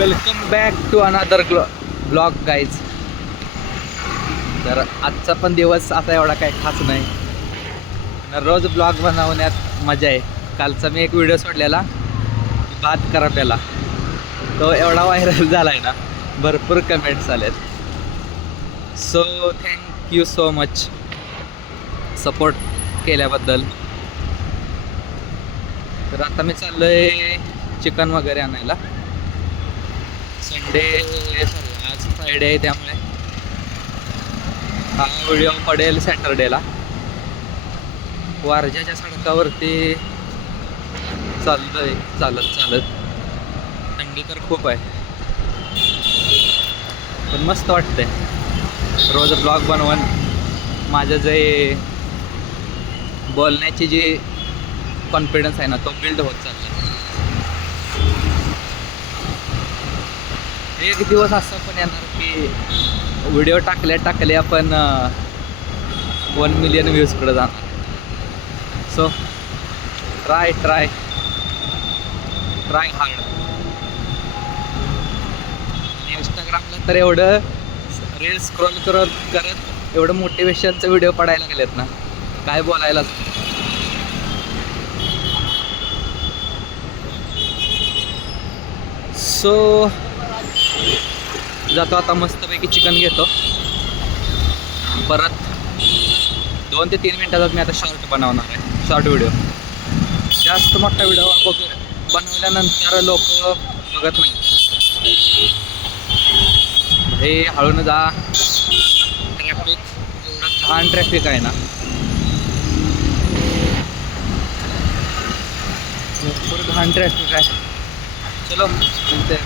Welcome back to another blog guys. तर आजचा पण दिवस आता एवढा काही खास नाही. रोज ब्लॉग बनवण्यात मजा आहे. कालचा मी एक व्हिडिओ सोडलेला भात कराप्याला, तो एवढा व्हायरल झाला आहे ना, भरपूर कमेंट्स आलेत. So thank you so much support केल्याबद्दल. तर आता मी चाललो आहे चिकन वगैरे आणायला. संडे सॉरी आज फ्रायडे आहे, त्यामुळे हा व्हिडिओ पडेल सॅटरडेला. वारजाच्या सडकावरती चाललोय चालत चालत. थंडी तर खूप आहे, पण मस्त वाटतंय. रोज ब्लॉग बनवून माझं जे बोलण्याची जी कॉन्फिडन्स आहे ना, तो बिल्ड होत चालला. एक दिवस असं पण येणार की व्हिडिओ टाकल्या आपण 1 मिलियन व्ह्यूजकडे जाणार. So try hard. इंस्टाग्रामला तर एवढं रील्स स्क्रोल करत एवढं मोटिवेशनचं व्हिडिओ पडायला लागलेत ना, काय बोलायलाच. सो जातो आता, मस्तपैकी चिकन घेतो. परत 2 ते 3 मिनटात मी आता शॉर्ट बनवणार आहे, शॉर्ट व्हिडिओ. जास्त मोठा व्हिडिओ बनवल्यानंतर लोक बघत नाही. हे हळून जा, ट्रॅफिक एवढं घाण ट्रॅफिक आहे ना, भरपूर घाण ट्रॅफिक आहे. चलो मिळते.